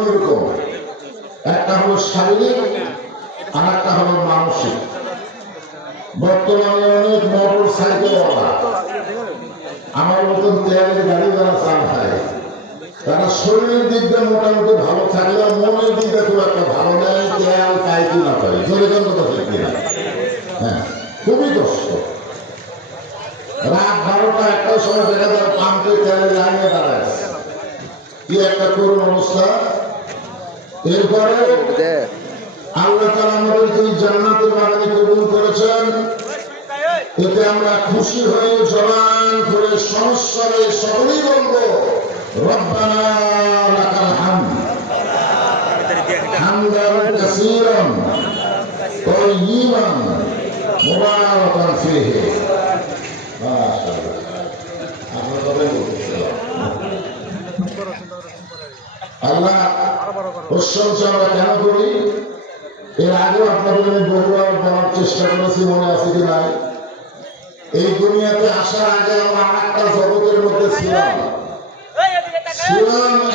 দুই রকম, একটা হলো শারীরিক আর একটা হলো মানসিক। বর্তমানে অনেক মোটর সাইকেলওয়ালা আমার মতন তেলের গাড়ি যারা চালায় তারা শরীরের দিক দিয়ে মোটামুটি ভালো থাকলেও মনের দিক দিয়ে খুব একটা ভালো নেই, তেল পাই কি না পাই জোরের কথা ঠিক কিনা। হ্যাঁ, খুবই কষ্ট। রাত 12টা 1টার সময় দেখা যায় পাম্পে তেলের লাইনে দাঁড়ায়, কি একটা করুণ অবস্থা। এরপরে আল্লাহ তাআলা আমাদেরকে জান্নাতের বাগানে কবুল করেছেন, এতে আমরা খুশি হয়ে জবান করে সমস্যারে সকলেই বলবো রব্বানা লাকাল হামদ হামদান কাসীরান তাইয়িবান মুবারাকান ফীহি। আল্লাহ প্রশংসা আমরা কেন করি? এর আগেও আপনাদের বহুবার বলার চেষ্টা করেছি, মনে আছে কি নাই? এই দুনিয়াতে আসার আগে আমরা একটা জগতের মধ্যে ছিলাম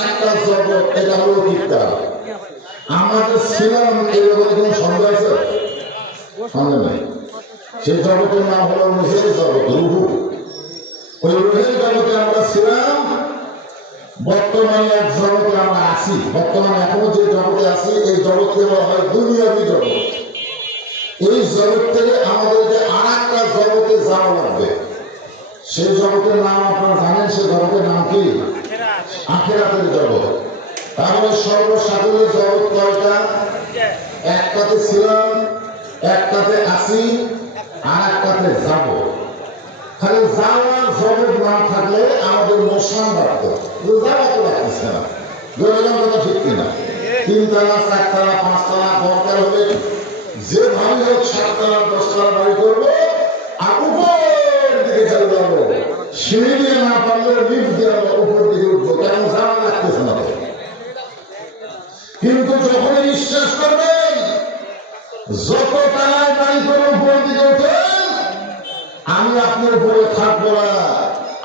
একটা জগৎ, এটা হলো কিতা। আমাদের ছিলাম এই ব্যাপারে কোনো সন্দেহ আছে? সন্দেহ নেই। সেই জগতের নাম হলো রুহের জগৎ, রুহু। ওই রুহের জগতে আমরা ছিলাম। বর্তমানে এক জগতে আমরা আছি, বর্তমানে এখনো যে জগতে আছি এই জগৎকে বলা হয় দুনিয়াবি জগৎ। এই জগৎ থেকে আমাদেরকে আর একটা জগতে যাওয়া লাগবে। সেই জগতের নাম আপনারা জানেন, সেই জগতের নাম কি? আখিরাতের জগৎ। তাহলে সর্বসাধারণের জগৎ কয়টা? একটাতে ছিলাম, একটাতে আছি, আর একটাতে যাব। খালি যাওয়ার জগৎ না থাকলে আমাদের মোশন বাড়ত, যাওয়া তো লাগতেছে না। কথা ঠিক কিনা? 3 তলা 4 তলা 5 তলা দরকার হলে যে ভাবি হোক 7 তলা 10 তলা বাড়ি করবো, আর উপরের দিকে চলে যাবো। সিঁড়ি দিয়ে না পারলে লিফট দিয়ে উপর দিকে উঠবো, কেন যাওয়া লাগতেছে না। কিন্তু যখনই বিশ্বাস করবেন যত তলায় বাড়ি করে উপর দিকে ওঠেন, আমি আপনার উপরে থাকবো না,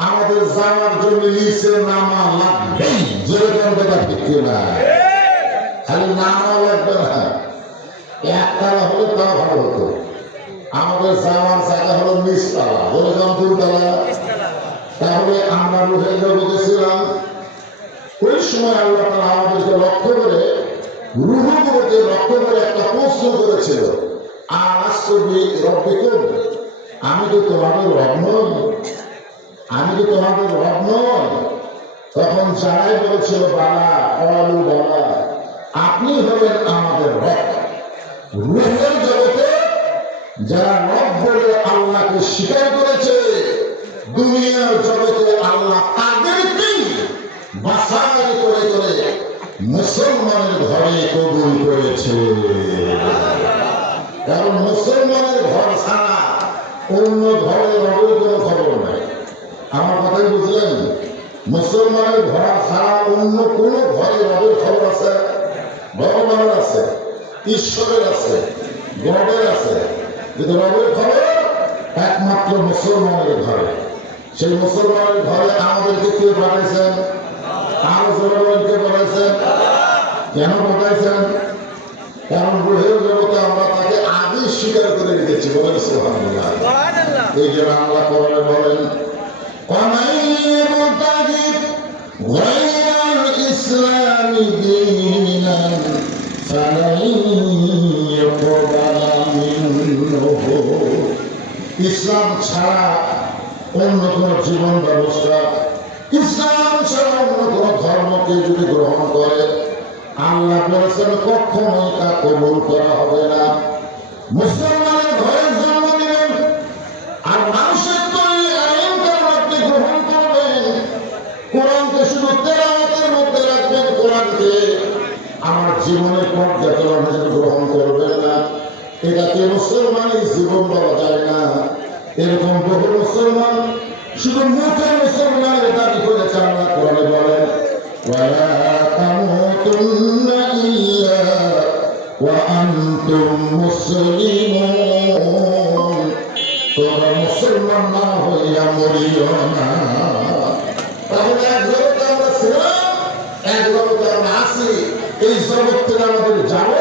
আমাদের যাওয়ার জন্য নিচে নামা লাগবে। যেরকম কথা ঠিক না, খালি নামা লাগবে না। একতলা হলে তাও ভালো হতো। আমাদের যাওয়ার জায়গা হলো নিচতলা, যেরকম 2 তলা। তাহলে আমরা রুহের জগতে ছিলাম। ওই সময় আল্লাহ তাআলা আমাদেরকে লক্ষ্য করে, রুহগুলোকে লক্ষ্য করে একটা প্রশ্ন করেছিল, আলাস্তু বিরব্বিকুম, আমি কি তোমাদের রব নই? আমি কি তোমাদের রব নই? তখন যারাই বলেছিল বাবা, অলু বাবা, আপনি হলেন আমাদের রব। রুহের জগতে যারা রব বলে আল্লাহকে স্বীকার করেছে, দুনিয়ার জগতে আল্লাহ তাদেরকেই বাছাই করে করে মুসলমানের ঘরে কবুল করেছে। কারণ মুসলমানের ঘর ছাড়া অন্য ঘরে রবের কোনো খবর নাই। আমার কথাই বুঝলেন? মুসলমানের ঘর ছাড়া অন্য কোন ঘরে রবের খবর আছে? ভগবানের আছে, ঈশ্বরের আছে, গডের আছে, কিন্তু রবের খবর একমাত্র মুসলমানের ঘরে। সেই মুসলমানের ঘরে আমাদেরকে কে পাঠাইছেন? আরো জনগণকে পাঠাইছেন। কেন পাঠাইছেন? কারণ রুহের জগতে আমরা তাকে আগে স্বীকার করে রেখেছি। বলেন সুবহানাল্লাহ। এই যে আল্লাহ কোরআনে বলেন, ইসলামী দীনান ফালান ইউকবালা মিনহু, ইসলাম ছাড়া অন্য কোন জীবন ব্যবস্থা, ইসলাম ছাড়া অন্য কোন ধর্মকে যদি গ্রহণ করে, আল্লাহ বলেছেন কখনোই তা কবুল করা হবে না। মুসলমানের ঘরে জন্ম দিবেন আর মানুষের তৈরি আইন কানুন আপনি গ্রহণ করবেন, কোরআনকে শুধু তেলাওয়াতের মধ্যে রাখবেন, কোরআনকে আমার জীবনের পর্যালোচনা হিসেবে গ্রহণ করবেন না, এটাকে মুসলমানের জীবন বলা যায় না। এরকম বহু মুসলমান শুধু মুখে মুসলমানের দাবি করে চালনা করে বলেন, ওয়ালা তামুতুন্না ইল্লা ওয়া আনতুম মুসলিমুন, তোমরা মুসলমান না হইয়া মরিও না। তাহলে এক জগতে আমরা ছিলাম, এক জগতে আমরা আছি, এই জগৎ থেকে আমাদের যাবো।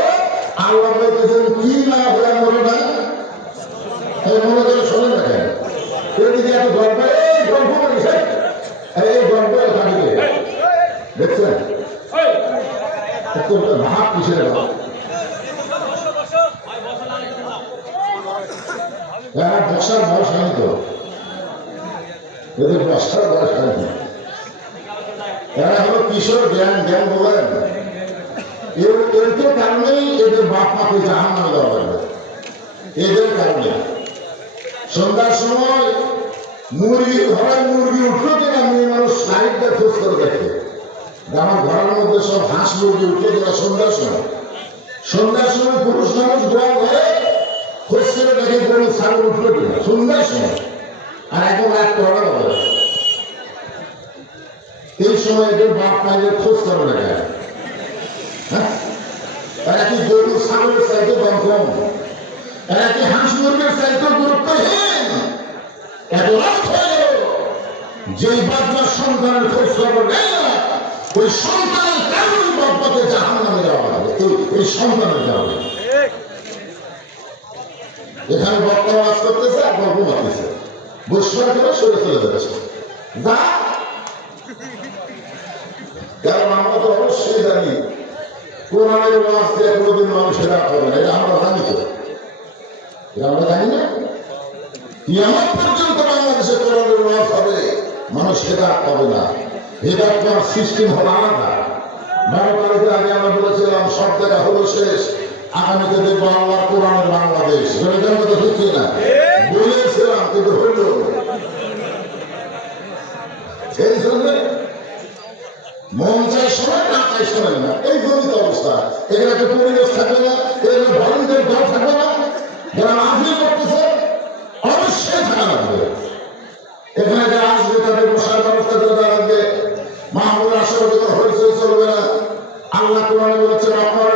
আল্লাহ বলতেছেন কি না হয়ে মনে না মনে করে শোনেন না কেন এদিকে এত গল্প এই গল্প করেছে এই গল্প গাড়িতে দেখছেন ভাব কিসের ভাব বসার বয়স হয়নি তো এদের বসার বয়স হয়নি এরা হলো কিশোর জ্ঞান জ্ঞান বলেন এদের কারণেই এদের বাপ মাকে জাহান নামে দেওয়া হবে এদের কারণে সন্ধ্যার সময় মুরগি ঘরের মুরগি উঠলো কিনা মেয়ে মানুষ লাইটটা খোঁজ করে দেখে আমার ঘরের মধ্যে সব হাঁস মুরগি উঠলো কিনা সন্ধ্যার সময় পুরুষ মানুষ গোয়া ঘরে খোঁজ করে দেখে গরু ছাগল উঠলো কিনা সন্ধ্যার সময় আর এখন রাত করা হবে এই সময় এদের বাপ মায়ের খোঁজ করে দেখা এরা কি গরু ছাগলের চাইতে দাম কম এরা কি হাঁস মুরগির চাইতে গুরুত্বহীন এত অর্থ যেই বাপমার সন্তানের খোঁজ খবর নেয় না ওই সন্তানের কারণে বাপমাকে জাহান নামে যাওয়া হবে এই সন্তানের কারণে এখানে বক্তা ওয়াজ করতেছে আর গল্প মারতেছে বৈশ্বর করে সরে চলে যাচ্ছে যা কারণ আমরা তো অবশ্যই জানি কোরআনের ওয়াজ দিয়ে কোনোদিন মানুষ হেদায়েত হবে না এটা আমরা জানি তো আমরা জানি না কিয়ামত পর্যন্ত বাংলাদেশে কোরআনের ওয়াজ হবে মানুষ হেদায়েত পাবে না হেদায়েত পাওয়ার সিস্টেম হলো আলাদা 12 তারিখে আগে আমরা বলেছিলাম সব জায়গা হলো শেষ আগামীতে দেখবো আল্লাহর কোরআনের বাংলাদেশ এটার মতো ঠিক না বলেছিলাম কিন্তু হইল এই জন্য মন চাই শোনেন না চাই শোনেন না এই জনিত অবস্থা এখানে একটা পরিবেশ থাকবে না এখানে ভলেন্টিয়ার দল থাকবে না যারা মাহফিল করতেছে অবশ্যই থাকা লাগবে এখানে যারা আসবে তাদের বসার ব্যবস্থা করে দেওয়া লাগবে মাহমুদ আসলে কোনো হইচই চলবে না আল্লাহ কোরআনে বলেছেন আপনারা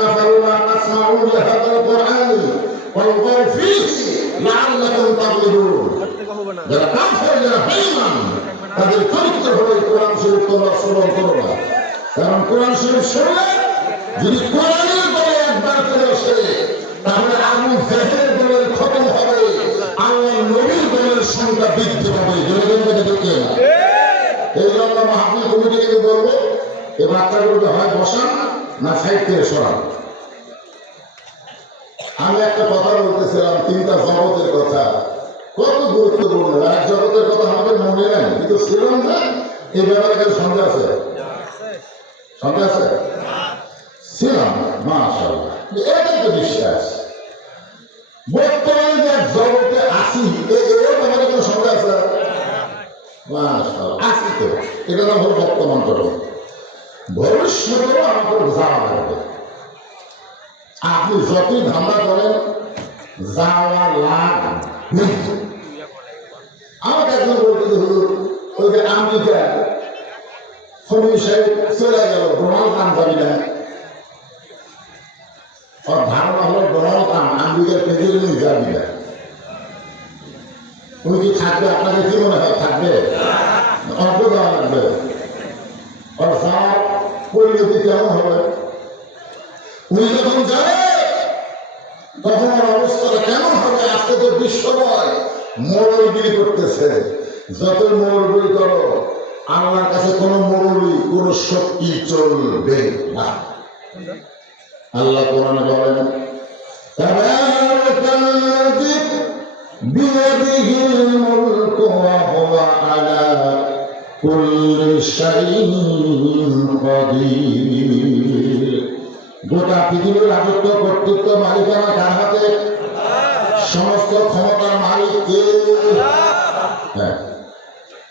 কাফারু লা তাসমাউ লিহাদাল কোরআনি ওয়ালগাউ ফীহি লাআল্লাকুম তাগলিবুন যারা কাফের যারা বেঈমান তাদের চরিত্র হলো কোরআন শরীফ তোমরা শ্রবণ করো না কারণ কোরআন শরীফ শুনলে যদি কোরআনের বলে একবার চলে আসে তাহলে আবু জাহেলের দলের খতম হবে আল্লাহ নবীর দলের সংখ্যা বৃদ্ধি পাবে জনগণকে দেখে না এই জন্য মাহফিল কমিটিকে বলবো এই বাচ্চাগুলোকে হয় বসান না সাইড থেকে সরান আমি একটা কথা বলতেছিলাম তিনটা জগতের কথা কত গুরুত্বপূর্ণ এক জগতের কথা আমাদের মনে নেই কিন্তু ছিলাম না এই ব্যাপারে কেউ সন্দেহ আছে সন্দেহ আছে ছিলাম মাশাআল্লাহ এটাই তো বিশ্বাস বর্তমানে যে জগতে আসি এর আমাদের কোনো সন্দেহ আছে মাশাআল্লাহ আসি তো এটা নাম হলো বর্তমান জগৎ ভবিষ্যতেও আমাকে যাওয়া লাগবে আপনি যতই ধান্দা করেন যাওয়া লাগবে আমাকে একজন বলতে হলো ওই যে আমেরিকা ফমির সাহেব চলে গেল ডোনাল্ড ট্রাম্প যাবি না ওর ধারণা হলো ডোনাল্ড ট্রাম্প আমেরিকার প্রেসিডেন্ট যাবি না উনি কি থাকবে আপনাদের কি মনে হয় থাকবে অল্প দেওয়া লাগবে ওর যাওয়ার পরিণতি কেমন হবে উনি যখন যাবে তখন ওর অবস্থাটা কেমন হবে আজকে তো বিশ্বময় মোড়লগিরি করতেছে যতই মোড়লগিরি করো আল্লাহর কাছে কোনো মোড়লি কোনো শক্তি চলবে না আল্লাহ কোরআনে বলেন তাবারাকাল্লাযী বিয়াদিহিল মুলকু ওয়া হুয়া আলা কুল্লি শাইইন কাদির গোটা পৃথিবীর রাজত্ব কর্তৃত্ব মালিকানা কার হাতে সমস্ত ক্ষমতার মালিক কে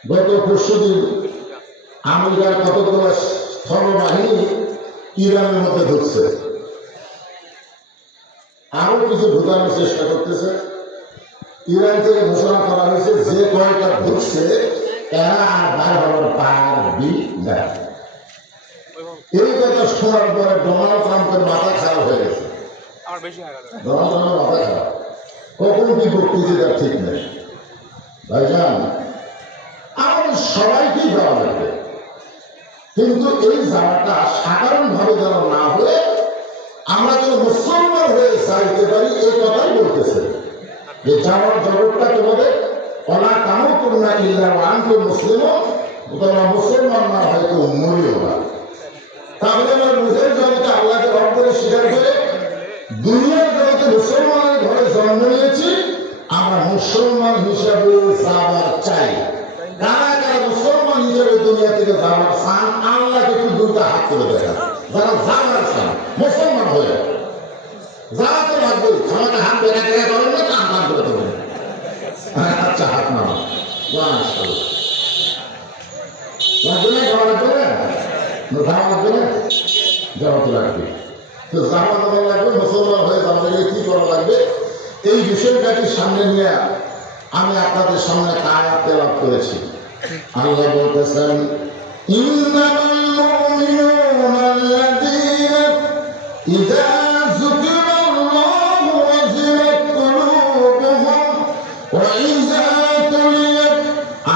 গত পরশুদিন আমেরিকার কতগুলো স্থলবাহিনী ইরানের মধ্যে ঢুকছে আরো কিছু ঢুকানোর চেষ্টা করতেছে ইরান থেকে ঘোষণা করা হয়েছে যে কয়টা ঢুকছে এরা আর বাইর হওয়ার পারবি না এই কথা শোনার পরে ডোনাল্ড ট্রাম্পের মাথা খারাপ হয়ে গেছে ডোনাল্ড ট্রাম্পের মাথা খারাপ কখন কি করতেছে তার ঠিক নেই ভাইজান আমাদের সবাইকেই যাওয়া লাগবে কিন্তু এই যাওয়াটা সাধারণ ভাবে যারা যাইতে পারি এই কথাই বলতেছে যে যাওয়ার জগৎটা তোমাদের অনা কামও তোমরা ইল্লা আনতুম মুসলিমুন, তোমরা মুসলমান না হয়তো মরিও না। তাহলে আমরা রুহের জগতে আল্লাহকে রব করে স্বীকার করে দুনিয়ার জগতে মুসলমানের ঘরে জন্ম নিয়েছি, আমরা মুসলমান হিসাবে যাবার চাই। কারা কারা মুসলমান হিসাবে দুনিয়া থেকে যাবার চান আল্লাহকে একটু দুইটা হাত করে দেখান। যারা যাবার চান মুসলমান হয়ে যারা তো লাগবে আমাকে হাত বেড়া টেরা করেন না, কান কান করে দেবেন। আচ্ছা হাত না লাগবে না, যাওয়া লাগবে না, যাওয়া লাগবে না, যাওয়া তো লাগবে। তো যাওয়া যাওয়া লাগবে, মুসলমান হয়ে যাওয়া লাগবে, কি করা লাগবে এই বিষয়টাকে সামনে নিয়ে আমি আপনাদের সামনে আয়াত তেলাওয়াত করেছি। আল্লাহ বলতেছেন ইন্নামাল মুমিনুনা আল্লাযীনা ইযা যুকিরাল্লাহু ওয়াজিলাত কুলুবুহুম ওয়া ইযা তুলিয়াত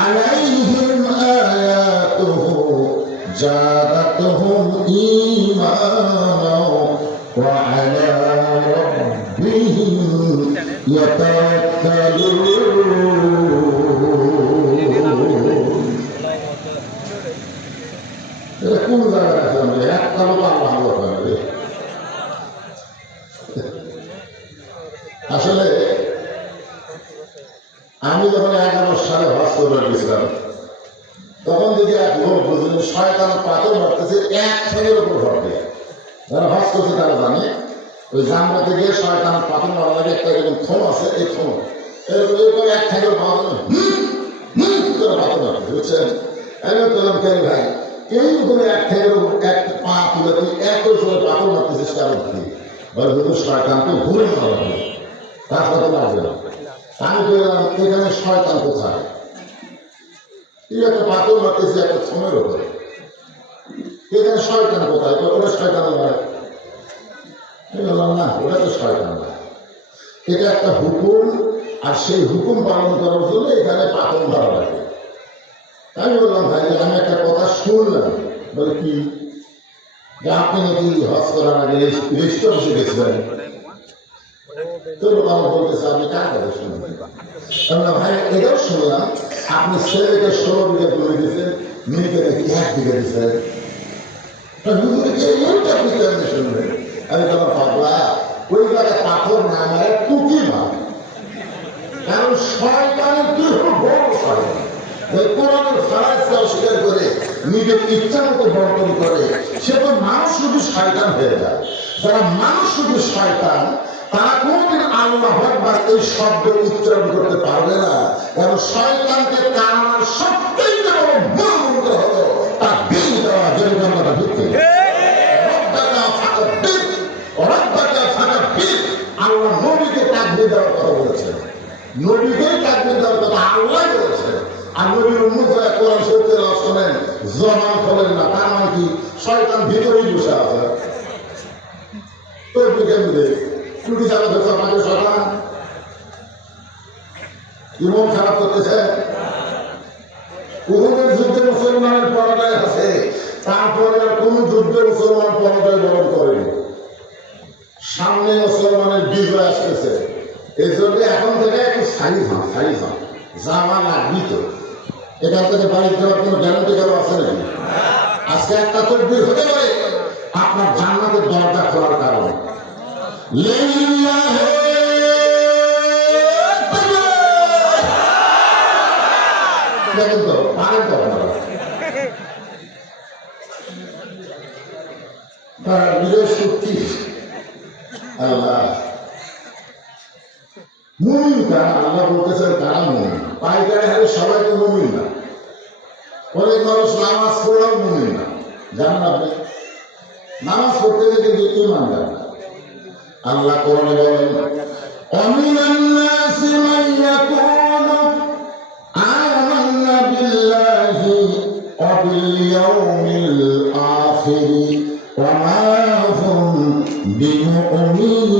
আলাইহিম আয়াতুহু যাদাতুহুম ঈমানা ওয়া আলা রাব্বিহিম কোন জায়গায় আছে একটা লোক আল্লাহ করে। আসলে আমি যখন 11 সালে হজ করবার গেছিলাম তখন যদি এক লোক বুঝলেন শয়তান পাথর মারতেছে এক ঠেঙের উপর ভরতে, যারা হজ করছে তারা জানে ওই জানলাতে গিয়ে শয়তান পাথর মারা লাগে, একটা এরকম থম আছে, এই থম এরকম এক ঠেঙের পাথর করে পাথর মারতেছে, বুঝছেন? আমি বললাম কেন ভাই এই করে এক ঠেঙের উপর এক পা তুলে তুই এত সময় পাথর মারতেছিস কারণ কি? বলে হুজুর শয়তানকে ঘুরে মারা লাগবে, তার সাথে লাগবে না। আমি বললাম এখানে শয়তান কোথায়? তুই একটা পাথর মারতেছিস একটা থমের উপরে, এখানে শয়তান কোথায়? ওরা শয়তান মারে। আমি বললাম না, ওটা তো শয়তান না, এটা একটা হুকুম, আর সেই হুকুম পালন করার জন্য এখানে পাথর মারা লাগে। আমি বললাম ভাই আমি একটা কথা শুনলাম, বলে কি যে আপনি নাকি হজ করার আগে রেস্ট বসে গেছিলেন, তো আমার বলতেছে আপনি কার কথা শুনবেন? ভাই এটাও শুনলাম আপনি ছেলেকে 16 বিঘা জমি দিয়েছেন, মেয়েকে নাকি 1 বিঘা দিয়েছেন, শুনবেন? আমি তোমার পাগলা ওই জায়গায় পাথর না মারে টুকি মার, কারণ শয়তানের কি হলো বড় শয়তান কোরআনের ফরজকে অস্বীকার করে নিজের ইচ্ছা মতো বর্তন করে, সে তো মানুষ শুধু শয়তান হয়ে যায়। যারা মানুষ শুধু শয়তান তারা কোনদিন আল্লাহু আকবার এই শব্দ উচ্চারণ করতে পারবে না। কারণ শয়তানকে কারণের সবচেয়ে বড় মূলমন্ত্র হলো তার দিন দেওয়া, জরিমানাটা ঢুকতে আল্লাহ নবীকে তাকবীর দেওয়ার কথা বলেছেন, নবীকেই তাকবীর দেওয়ার কথা আল্লাহ বলেছেন। আর নবীর উম্মত যারা কোরআন শরীফ তেলাওয়াত শোনেন জবান খোলেন না, তার মানে কি শয়তান ভিতরেই বসে আছে। তো কেমনি টুটি চালাতে আপনাকে শয়তান ইমন খারাপ করতেছে। উহুদের যুদ্ধে মুসলমানের পরাজয় আছে, তারপরে আর কোন যুদ্ধে মুসলমান পরাজয় বরণ করেনি। সামনে মুসলমানের বিজয় আসতেছে, এই জন্য এখন থেকে একটু সাইজ হন জামা লাগবি তো। এখান থেকে বাড়ি দেওয়ার কোনো গ্যারান্টি কারো আছে নাকি? আজকে একটা তকবীর হতে পারে আপনার জান্নাতের দরজা খোলার কারণে। দেখেন তো পারেন তো আপনারা, তারা নিজের শক্তি আল্লাহ মুমিন কারা? আল্লাহ বলতেছেন তারা মুমিন। পাইকারি হারে সবাই তো মুমিন না, অনেক মানুষ নামাজ পড়াও মুমিন না, জানেন আপনি? নামাজ পড়তে কিন্তু ঈমান দেন না। আল্লাহ কোরআনে বলেন অমিনান নাসি মান ইয়াকুলু আমান্না বিল্লাহি ওয়া বিল ইয়াউমিল আখির ওয়া মা হুম বিমুমিনিন।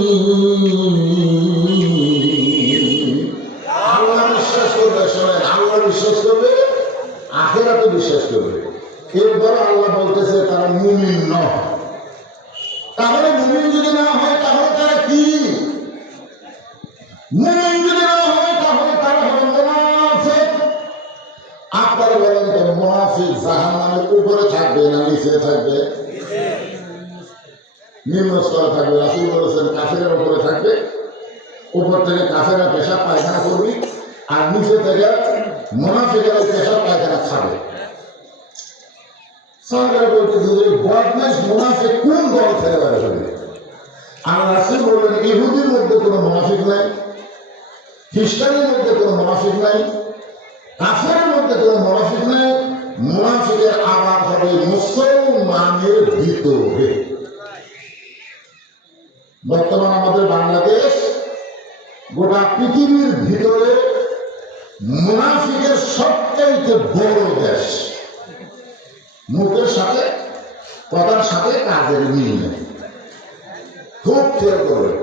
আল্লাহ বিশ্বাস করবে, শোনেন, আল্লাহ বিশ্বাস করবে, আখিরাতে বিশ্বাস করবে, এরপর আল্লাহ বলতেছে তারা মুমিন নয়। তাহলে মুমিন যদি না হয় তাহলে তারা কি? মুমিন যদি না হয় তাহলে তারা হবে মুনাফিক। আপনারা বলেন তো মুনাফিক জাহান্নামের উপরে থাকবে না নিচে থাকবে? নিম্ন স্তরে থাকবে। রাসূল বলেছেন কাফেরের উপরে থাকবে, উপর থেকে কাফেররা পেশাব পায়খানা করবে, আর নিচে থেকে মুনাফিকেরা পেশাব পায়খানা খাবে। সাহাবারা বলতেছে যে বদমাশ মুনাফিক কোন দল থেকে বের হবে? আর রাসূল বললেন ইহুদির মধ্যে কোনো মুনাফিক নাই, খ্রিস্টানের মধ্যে কোনো মুনাফিক নাই, কাফেরের মধ্যে কোনো মুনাফিক নাই। মুনাফিকের আবাদ হবে মুসলমানের ভিতরে। বর্তমান আমাদের বাংলাদেশ গোটা পৃথিবীর ভিতরে মুনাফিকের সবচাইতে বড় দেশ। মুখের সাথে কথার সাথে কাজের মিল নেই। খুব খেয়াল করবে,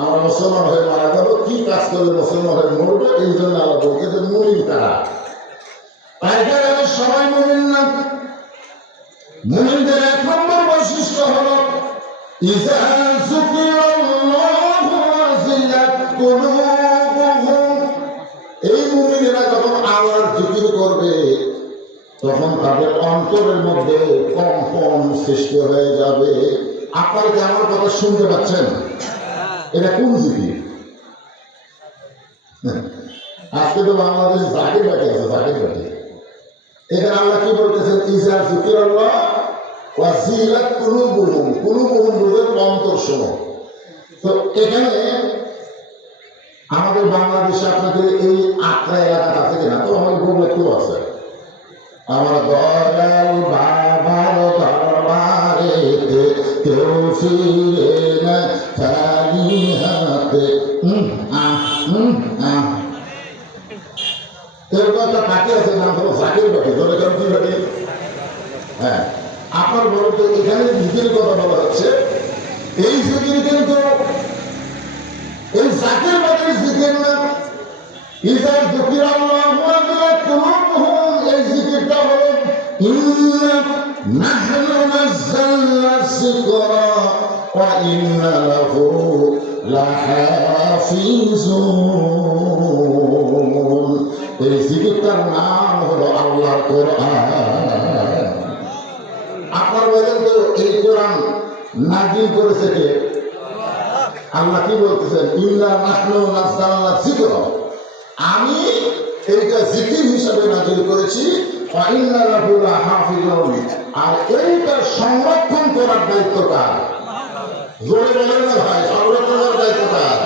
আমরা মুসলমান হয়ে মারা যাবো, কি কাজ করলে মুসলমান হয়ে মরবে, এই জন্য আল্লাহ বলতে যে মুমিন তারা। সবাই মুমিন না। মুমিনদের এক নম্বর বৈশিষ্ট্য হলো ইযা যুকিরাল্লাহু ওয়াজিলাত কুলুবুহুম। এই মুমিনেরা যখন আল্লাহর জিকির করবে তখন তাদের অন্তরের মধ্যে কম্পন সৃষ্টি হয়ে যাবে। আপনারা কি আমার কথা শুনতে পাচ্ছেন? এটা কোন জিকির? আজকে তো বাংলাদেশ জাকির বাটি আছে, জাকির বাটি। এখানে আল্লাহ কি বলতেছেন? ইযা যুকিরাল্লাহ ওয়াজিলাত কুলুবুহুম। কুলুবুহুম বলতে অন্তর শোনো। তো এখানে আমাদের বাংলাদেশে আপনাদের এই আটটা এলাকা আছে কিনা? তো আমাদের গোবর কেউ আছে। আমার দয়াল বাবার দরবারেতে কেউ ফিরে না খালি হাতে। এরকম একটা পাখি আছে, নাম হলো জাকির পাখি। ধরে কেন কি পাখি? হ্যাঁ, আপনার বলতে এখানে জিকির কথা বলা হচ্ছে। এই জিকির কিন্তু এই জাকির পাখির জিকির না। ইযা যুকিরাল্লাহু ওয়াজিলাত কুলুবুহুম, এই জিকিরটা হলো ইন্না নাহনু নাযালনা যিকরা ওয়া ইন্না লাহু লাহাফিজুন। এই জিকিরটার নাম হলো আল্লাহর কোরআন। আপনার বলেন তো এই কোরআন নাযিল করেছে কে? আল্লাহ কি বলতেছেন? ইন্না নাহনু নাযালনা যিকরা, আমি এইটা জিকির হিসাবে নাযিল করেছি, ওয়া ইন্না লাহু লাহাফিজুন। আর এইটা সংরক্ষণ করার দায়িত্ব কার? জোরে বলেন না ভাই, সংরক্ষণ করার দায়িত্ব কার?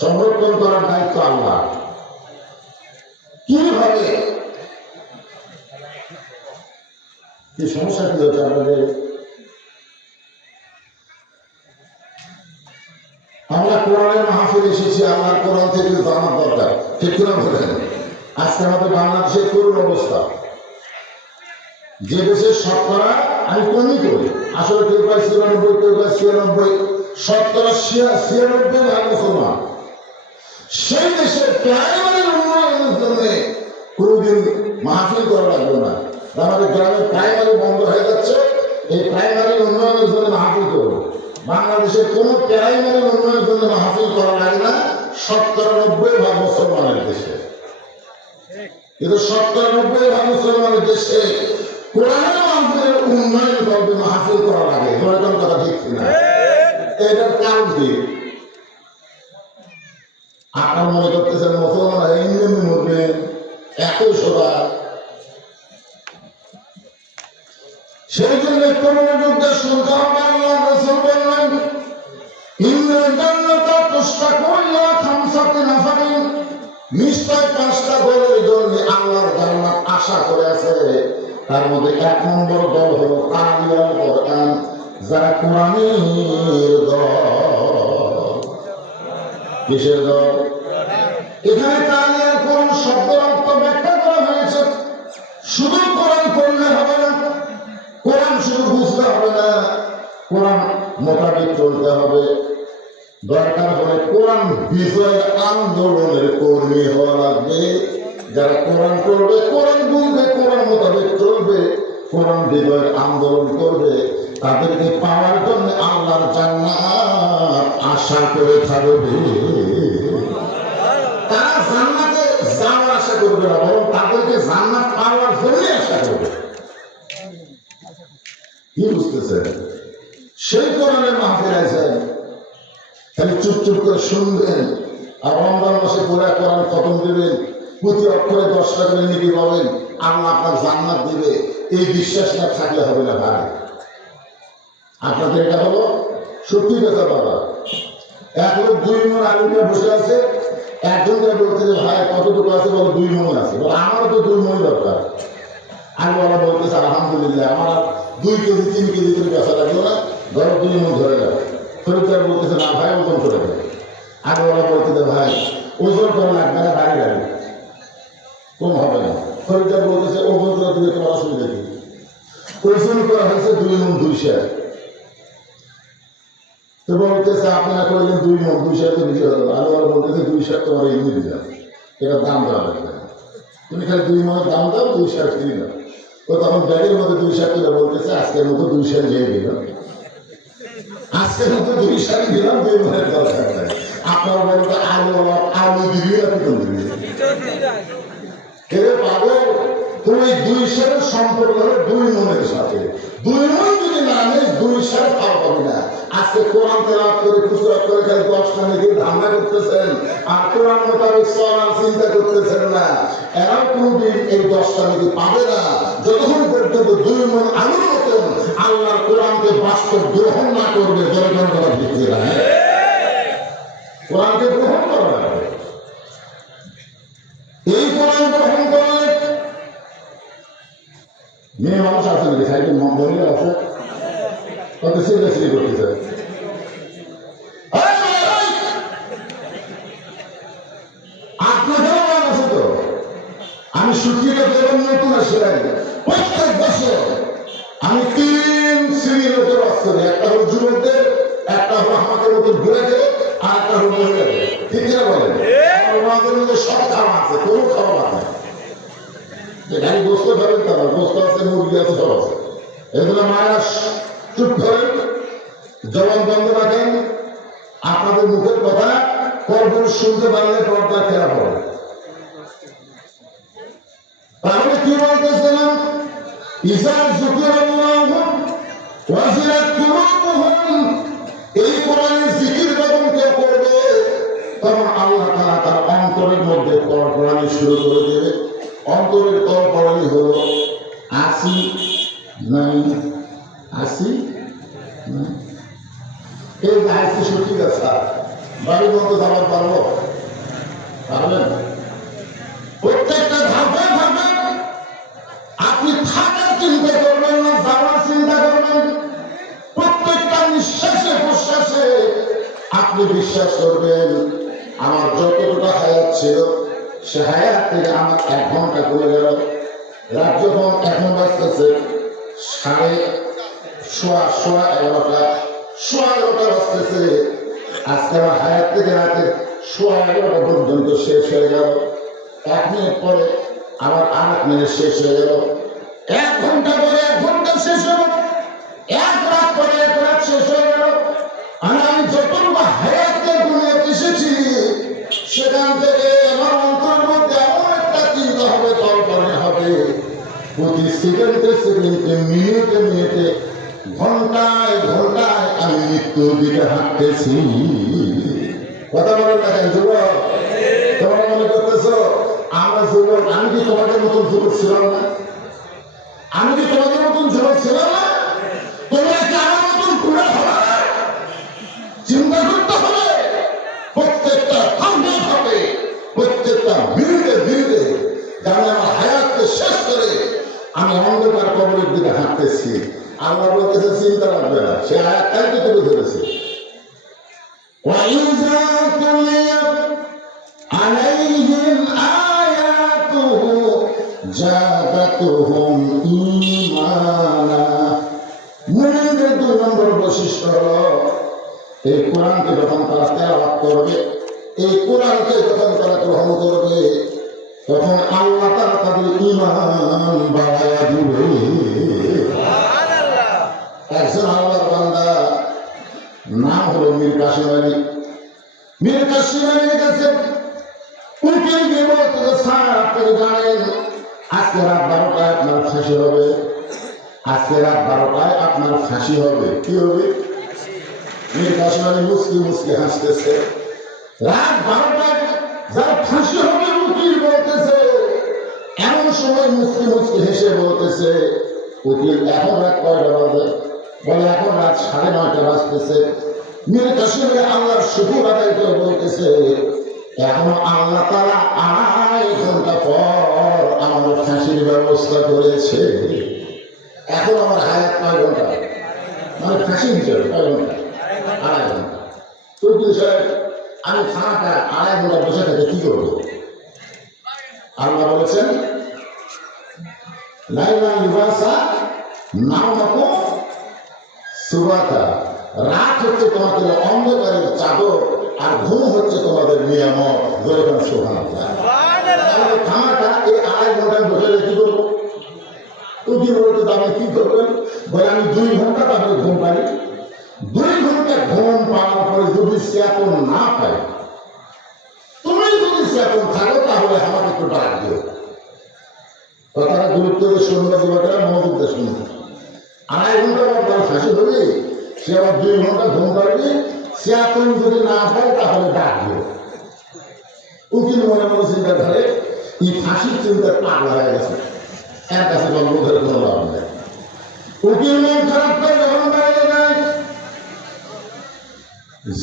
সংরক্ষণ করার দায়িত্ব আল্লাহ। কিভাবে? কি সমস্যা কি হচ্ছে আপনাদের? আমরা কোরআনের মাহফিল এসেছি, আল্লাহর কোরআন থেকে জানার দরকার, ঠিক কিনা বলেন? আজকে আমাদের বাংলাদেশের করুণ অবস্থা। যে দেশের শতকরা, আমি কমই করি, আসলে কেউ প্রায় ৯৪, কেউ প্রায় ৯৬, শতকরা ৯৬ ভাগ মুসলমান। সেই দেশের প্রাইমারি উন্নয়নের জন্য কোনোদিন মাহফিল করা লাগবে না। আমাদের গ্রামের প্রাইমারি বন্ধ হয়ে যাচ্ছে, এই প্রাইমারি উন্নয়নের জন্য মাহফিল করবো। বাংলাদেশের কোন প্রাইমারি উন্নয়নের জন্য মাহফিল করা লাগে না। ৯৭ ভাগ মুসলমানের দেশে, কিন্তু ৯৭ ভাগ মুসলমানের দেশে কোরআনের মাহফিলের উন্নয়ন করবে, মাহফিল করা লাগে। কোন কথা ঠিক কিনা? এটার কারণ কি? আপনার মনে করতেছেন মুসলমান এমনি মরবেন, এত সোজা? সেই জন্য একটু মনোযোগ দিয়ে শুনতে হবে। আল্লাহ রাসূল বললেন ইন্নাল জান্নাতা তুশতাকু ইলা খামসাতি নাফারিন, নিশ্চয় ৫টা দলের জন্য আল্লাহর জান্নাত আশা করে আছে। তার মধ্যে ১ নম্বর দল হলো কারিয়াল কোরআন, যারা কোরআনের দল। কিসের দল? এখানে কারিয়াল কোরআন শব্দের অর্থ ব্যাখ্যা করা হয়েছে। শুধু কোরআন পড়লে হবে না, কোরআন শুধু বুঝতে হবে না, কোরআন মোতাবেক চলতে হবে। দরকার হলে কোরআন বিজয় আন্দোলনের কর্মী হওয়া লাগবে। যারা কোরআন করবে, কোরআন বুঝবে, কোরআন মোতাবেক চলবে, কোরআন বিজয়ের আন্দোলন করবে, তাদেরকে পাওয়ার জন্য আল্লাহর জান্নাত আশা করে থাকবে। তারা জান্নাতে যাওয়ার আশা করবে না, বরং তাদেরকে জান্নাত পাওয়ার জন্য আশা করবে। কি বুঝতেছেন? সেই কোরআনের মাহফিল আছেন, খালি চুপ চুপ করে শুনবেন আর রমজান মাসে পুরা কোরআন খতম দেবেন, প্রতি অক্ষরে 10 টাকা করে নেকি পাবেন, আল্লাহ আপনার জান্নাত দিবে, এই বিশ্বাস না থাকলে হবে না ভাই। আপনাদের এটা হলো সত্যি কথা বাবা। এক লোক 2 মণ আলু নিয়ে বসে আছে, একজনকে বলতে যে ভাই কতটুকু আছে, বলো 2 মণ আছে। বলো আমারও তো 2 মণ দরকার। আলুওয়ালা বলতেছে আলহামদুলিল্লাহ আমার 2 কেজি 3 কেজি করে বেচা লাগলো না, ধরো 2 মণ ধরে গেল। খরিদ্দার বলতেছে না ভাই ওজন করে দেবে। আলুওয়ালা বলতেছে ভাই ওজন করা লাগবে না, গাড়ি গাড়ি কম হবে না। খরিদ্দার বলতেছে ওজন করে দিলে তোমার অসুবিধা কি? ওজন করা হয়েছে 2 মণ 2 সের। তো বলতেছে আপনারা করলেন 2 মণ 2 সের তো বিক্রি হলো। আলুওয়ালা বলতেছে 2 সের তোমার এমনি দিলাম, এটার দাম দেওয়া লাগবে না, তুমি খালি 2 মণের দাম দাও, 2 সের কিনে দাও। তো তখন ব্যাগের মধ্যে 2 সের কিনে বলতেছে আজকের মতো 2 সের নিয়ে দিলাম, আজকের মতো 2 সের দিলাম, 2 মণের দরকার নাই। আপনারা বলতে আলু দিবি না পিছন দিবি? এরে পাগল, তুমি 2 সেরের সম্পর্ক হলো 2 মণের সাথে। 2 মণ যদি না নেই 2 সের খাওয়া পাবি না। আজকে কোরআন তেলাওয়াত করে খুচরা করে খালি 10 টাকা দিয়ে ধান্দা করতেছেন, আর কোরআন মোতাবেক চলার চিন্তা করতেছেন না। এরাও কোনোদিন এই 10 টাকা দিয়ে পাবে না যতক্ষণ পর্যন্ত 2 মণ আলুর মতন আল্লাহর কোরআনকে বাস্তব গ্রহণ না করবে। জনগণ কথা বুঝতে না, কোরআনকে গ্রহণ করা লাগবে। এই কোরআন গ্রহণ করলে মেয়ে মানুষ আছে নাকি? সাইডে মহিলা আছে, কত সিরিয়াসলি করতেছে। আপনাদেরও মনে আছে তো, আমি সুখীকে দেবেন নতুন আসলে প্রত্যেক বছর আমি 3 শ্রেণীর লোকের বাস করি। একটা হল যুবকদের, একটা হলো আমাদের মতো ঘুরেদের, আর একটা হল মহিলাদের। ঠিক না বলেন? আমাদের মধ্যে সব খাওয়া আছে, কোনো খাওয়া আছে যে গাড়ি গোস্ত খাবেন তারা গোস্ত আছে, মুরগি আছে, সব আছে। এগুলো মায়েরা চুপ করেন, জবান বন্ধ রাখেন। আপনাদের মুখের কথা কখন শুনতে পারলে পর্দা খেলা হবে। তাহলে কি বলতেছিলাম? এই কোরআনের জিকির যখন কেউ করবে তখন আল্লাহ তাআলা তার অন্তরের মধ্যে কলকলানি শুরু করে দেবে। অন্তরের কলকলানি হলো 80 নাই 80 এই 80 সত্যি কথা বাড়ির মতো যাবার পারবো? পারবেন? প্রত্যেকটা ধাপে ধাপে আপনি থাকার চিন্তা করবেন না, যাওয়ার চিন্তা করবেন। প্রত্যেকটা নিঃশ্বাসে প্রশ্বাসে আপনি বিশ্বাস করবেন আমার যতটুকু হায়াত ছিল সে হায়াত থেকে আমার 1 ঘন্টা কমে গেল। রাত যখন এখন বাজতেছে 11:15 বাজতেছে, আজকে আমার হায়াত থেকে রাতে 11:15 পর্যন্ত শেষ হয়ে গেল। 1 মিনিট পরে আবার 1 মিনিট শেষ হয়ে গেল, 1 ঘন্টা পরে 1 ঘন্টা শেষ হলো, 1 রাত পরে 1 রাত শেষ হয়ে গেল। আমি যতটুকু হায়াতকে দুনিয়াতে এসেছি সেখান থেকে আমার অন্তরের মধ্যে এমন একটা চিন্তা হবে, কল্পনা হবে, প্রতি সেকেন্ডে সেকেন্ডে মিনিটে মিনিটে ঘন্টায় ঘন্টায় আমি মৃত্যুর দিকে হাঁটতেছি। কথা বলেন না কেন যুবক? তোমরা মনে করতেছো আমরা যুবক? আমি কি তোমাদের মতন যুবক ছিলাম না? আমি কি তোমাদের মতন যুবক ছিলাম না? তোমরা কি আমার মতন পুরো হবে? চিন্তা করতে হবে প্রত্যেকটা ধাপে ধাপে, প্রত্যেকটা মিনিটে মিনিটে, আমি আমার হায়াতকে শেষ করে আমি অন্ধকার কবরের দিকে হাঁটতেছি। আল্লাহ বলতেছে চিন্তা লাগবে না, সে আয়াতটাই তো তুলে ধরেছে। وَإِذَا تُلِيَتْ عَلَيْهِمْ آيَاتُهُ زَادَتْهُمْ إِيمَانًا। মুমিনদের 2 নম্বর বৈশিষ্ট্য হলো এই কোরআনকে যখন তারা তেলাওয়াত করবে, এই কোরআনকে যখন তারা গ্রহণ করবে, তখন আল্লাহ তাআলা তাদের ঈমান বাড়ায়া দিবে। একজন আল্লাহর বান্দা নাম হলো মীর কাসিম আলী। মীর কাসিম আলী গেছে উকিল গিয়ে বলতে, স্যার আপনি জানেন আজকে রাত 12টায় আপনার ফাঁসি হবে, আজকে রাত 12টায় আপনার ফাঁসি হবে। কি হবে? মীর কাসিম আলী মুসকি মুসকি হাসতেছে। রাত 12টায় যার ফাঁসি হবে উকিল বলতেছে, এমন সময় মুসকি মুসকি হেসে বলতেছে, উকিল এখন রাত কয়টা বাজে? বলে এখন রাত 9:30 বাজতেছে। মীর কাসিম আলী আল্লাহর শুকর আদায় করে বলতেছে, এখন আল্লাহ তাআলা 2.5 ঘন্টা পর আমার ফাঁসির ব্যবস্থা করেছে। এখন আমার হায়াত 9 ঘন্টা, মানে ফাঁসি হিসেবে 9 ঘন্টা, 2.5 ঘন্টা। উকিল সাহেব, আমি ফাঁকা 2.5 ঘন্টা বসে থেকে কি করবো? আল্লাহ বলেছেন, লাইলা লিবাসা নাওমাকু সুবাতা, রাত হচ্ছে তোমাদের অন্ধকারের চাদর আর ঘুম হচ্ছে তোমাদের নিয়ামত। যেরকম সুবহানাল্লাহ। খামাটা এই 2.5 ঘন্টা বসে কি করবো? উকিল বলতে আমি কি করবেন? বলে আমি 2 ঘন্টা তাহলে ঘুম পাই। 2 ঘন্টা ঘুম পাওয়ার পরে যদি চেতন না পাই, তুমি যদি চেতন থাকো তাহলে আমাকে একটু ডাক দিও। কথাটা গুরুত্ব দিয়ে শুনবে, যুবকেরা মনোযোগ দিয়ে শুনবে। 2.5 ঘন্টা পর ফাঁসি হবে, সে আবার 2 ঘন্টা ঘুম পারবে, চেতন যদি না পায় তাহলে ডাক দিও। উকিল মনে মনে চিন্তা করে, এই ফাঁসির চিন্তা পাগলা হয়ে গেছে, এর কাছে গল্প করে কোনো লাভ নেই। উকিল মন খারাপ করে যখন বাইরে যায়,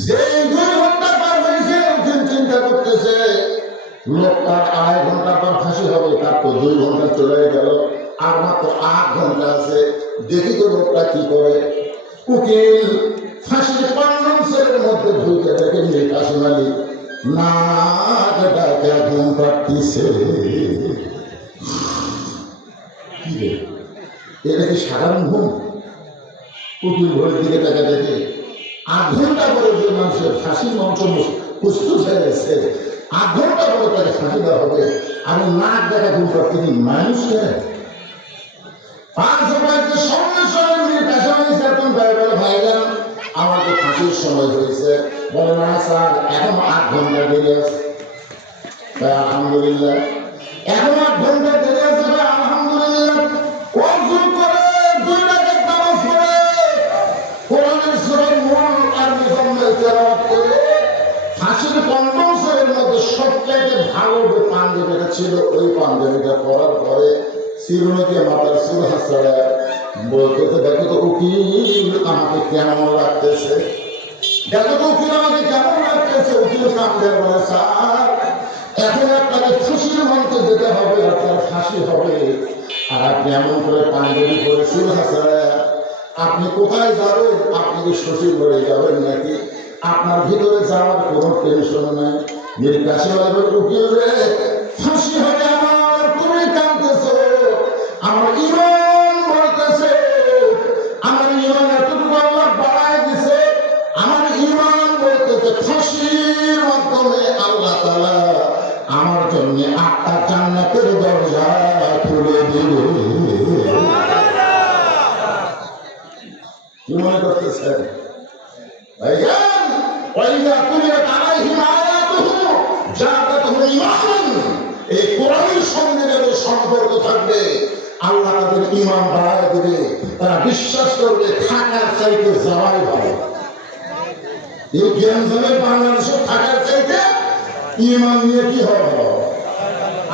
যে 2 ঘন্টা পার হয়েছে উকিল চিন্তা করতেছে, লোকটার 2.5 ঘন্টা পর ফাঁসি হবে, তার তো 2 ঘন্টা চলে গেল, আর মাত্র 8 ঘন্টা আছে, দেখি তো লোকটা কি করে। উকিল ফাঁসির কন্ডেন্সারের মধ্যে ঢুকে দেখে মীর কাসিম আলী নাক ডাকে ঘুম পাড়তেছে। কি রে, এটা কি সাধারণ ঘুম? উকিল ঘড়ির দিকে তাকা দেখে 8 ঘন্টা পরে যে মানুষের ফাঁসির মঞ্চ প্রস্তুত হয়ে গেছে, 8 ঘন্টা পরে তাকে ফাঁসি দেওয়া হবে, আমি নাক দেখা ঘুম পাড়তেছি। মানুষ কেন 5 ঘন্টার সঙ্গে সঙ্গে মীর কাসিম আলী চেতন পায়, বলে ভাইজান আমাকে ফাঁসির সময় হয়েছে। বলে না স্যার, এখন 8 ঘন্টা দেরি আছে। আলহামদুলিল্লাহ, এখন 8 ঘন্টা দেরি আছে। আলহামদুলিল্লাহ, ওযু করে 2 রাকাত নামাজ পড়ে কোরআনের সূরা নূর আর মুজাম্মিল তেলাওয়াত করে ফাঁসির কন্ডেন্সারের মধ্যে সবচাইতে ভালো যে পাঞ্জাবিটা ছিল, ওই পাঞ্জাবিটা পরার পরে চিরুনিকে মাথার চুল হাসড়ে বলতেছে, দেখো তো উকিল আমাকে কেমন লাগতেছে, দেখো তো উকিল আমাকে কেমন লাগতেছে। উকিল কামদের বলে, স্যার এখন আপনাকে ফাঁসির মঞ্চে যেতে হবে, আপনার ফাঁসি হবে, আর আপনি এমন করে পাঞ্জাবি করে চুল হাসড়ে আপনি কোথায় যাবেন? আপনি কি শ্বশুর বাড়ি যাবেন নাকি? আপনার ভিতরে যাওয়ার কোনো টেনশন নাই। মীর কাসিম আলী উকিল রে, ফাঁসি হবে আমার, তুমি কাঁদতেছো, আমার ঈমান বলতেছে, আমার ঈমান এতটুকু আল্লাহ বাড়ায় দিছে, আমার ঈমান বলতেছে ফাঁসির মাধ্যমে আল্লাহ তাআলা আমার জন্য 8টা জান্নাতের দরজা খুলে দিবে। কি মনে করতেছেন ভাইজান? ওয়াইদা কুলিয়াত আলাইহিম আয়াতুহু জাদাতুহুম ঈমানান, এই কোরআনের সঙ্গে যাদের সম্পর্ক থাকবে আল্লাহ তাদের ঈমান বাড়ায় দেবে, তারা বিশ্বাস করবে থাকার চাইতে যাওয়াই ভালো। এই জ্ঞানজনে বাংলাদেশে থাকার চাইতে ঈমান নিয়ে কি হবে?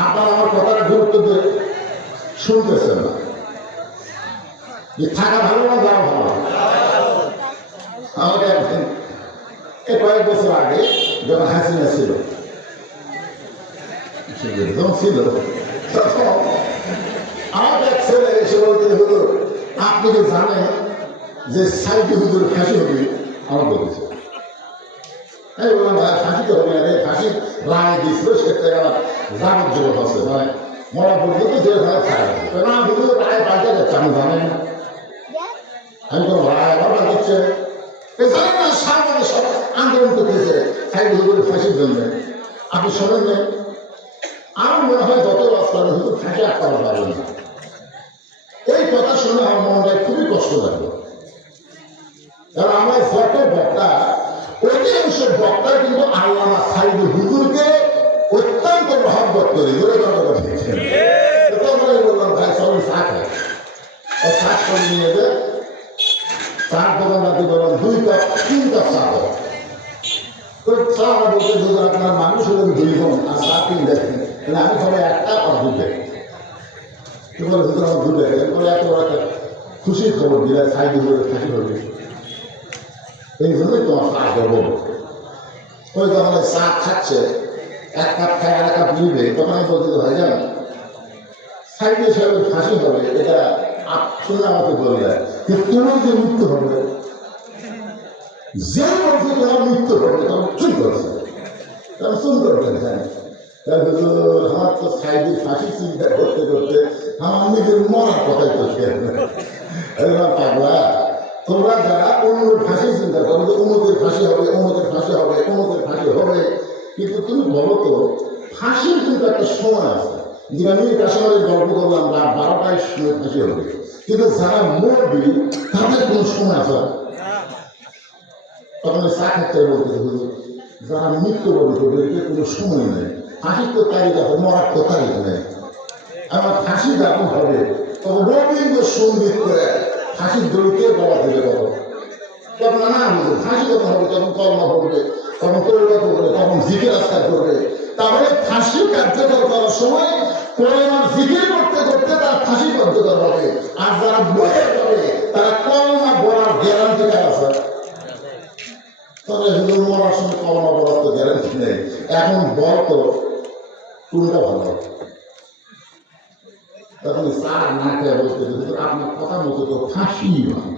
আপনার আমার কথাটা গুরুত্ব দিয়ে শুনতেছেন না? থাকা ভালো না যাওয়া ভালো? আমাকে একদিন কয়েক বছর আগে যখন হাসিনা ছিল তখন আমার এক ছেলে এসে বলতে, হুজুর আপনি কি জানেন যে সাইডে হুজুর ফাঁসি হবে? আমার বলেছে, এই বললাম ভাই ফাঁসি তো হবে না, ফাঁসি রায় দিয়েছিল, সেটা আমার যাবজ্জীবন আছে, মানে মরা পর্যন্ত জেলখানা থাকা না। হুজুর রায় পাল্টে যাচ্ছে, আমি জানেন না। আমি কোনো রায় আবার পাল্টাচ্ছে জানেন না, সামনে সব আন্দোলন করতেছে সাইডে হুজুর ফাঁসির জন্য। আপনি শোনেন না? আমার মনে হয় যত রাস্তা হুজুর ফাঁসি আটকাতে পারবেন না। এই কথা শুনে আমার মনটায় খুবই কষ্ট লাগলো। কারণ আমরা যত বক্তা অধিকাংশ বক্তা কিন্তু আল্লামা সাইদুল হুজুরকে অত্যন্ত মহব্বত করি ধরে কথা বলছেন। তখন বললাম ভাই চল চা খাই, চা করে নিয়ে যে চার দোকান রাতে বললাম 2 কাপ 3 কাপ চা খাও। তো চা বলতে যদি আপনার মানুষ হলেন 2 জন আর চা 3 দেখেন, তাহলে আমি সবাই 1 কাপ আর 2 দেখি। কি বলে হুজুর আমার 2 দেখেন, এত বড় একটা খুশির খবর দিলে সাইদুল হুজুরের খুশি হবে, এই জন্যই তোমার চা দেবো। ওই যখন চা খাচ্ছে 1 কাপ খায় 1 কাপ নিবে, তখন আমি বলতে ভাই জান সাইদুল সাহেবের ফাঁসি হবে এটা শুনে আমাকে বললে, কিন্তু তোমার যে মৃত্যু হবে, যে বলছে তোমার মৃত্যু হবে তখন চুপ করছে, তখন চুপ করবেন। হ্যাঁ আমার তো সাইদুল ফাঁসি চিন্তা করতে করতে আমার নিজের মরার কথাই তো শেয়ার পাগলা। তোমরা যারা অন্যের ফাঁসি চিন্তা করো যে অমুকের ফাঁসি হবে, অমুকের ফাঁসি হবে, অমুকের ফাঁসি হবে, কিন্তু তুমি বলো তো ফাঁসির কিন্তু একটা সময় আছে। যে আমি কাশ্মীরের গল্প করলাম রাত 12টায় সময় ফাঁসি হবে, কিন্তু যারা মরবি তাদের কোনো সময় আছে। তখন চা খাচ্ছে বলতে যারা মৃত্যুবরণ করবে এদের কোনো সময় নেই, ফাঁসির তো তারিখ আছে, মরার তো তারিখ নেই। আমার ফাঁসি যখন হবে তখন রবীন্দ্রসঙ্গীত করে ফাঁসির দড়িতে গলা দিলে কত তখন না বুঝবে ফাঁসি যখন হবে তখন কলমা পড়বে, তখন তৈরি করবে, তখন জিকির আজকার করবে। তাহলে ফাঁসি কার্যকর করার সময় কলমার জিকির করতে করতে তার ফাঁসি কার্যকর হবে, আর যারা বয়ে যাবে তারা কলমা বলার গ্যারান্টি কার আছে? তবে হুজুর মরার সময় কলমা বলার তো গ্যারান্টি নেই। এখন বল তো কোনটা ভালো? তখন চা না খেয়ে বলতে আপনার কথা মতো তো ফাঁসি হয়।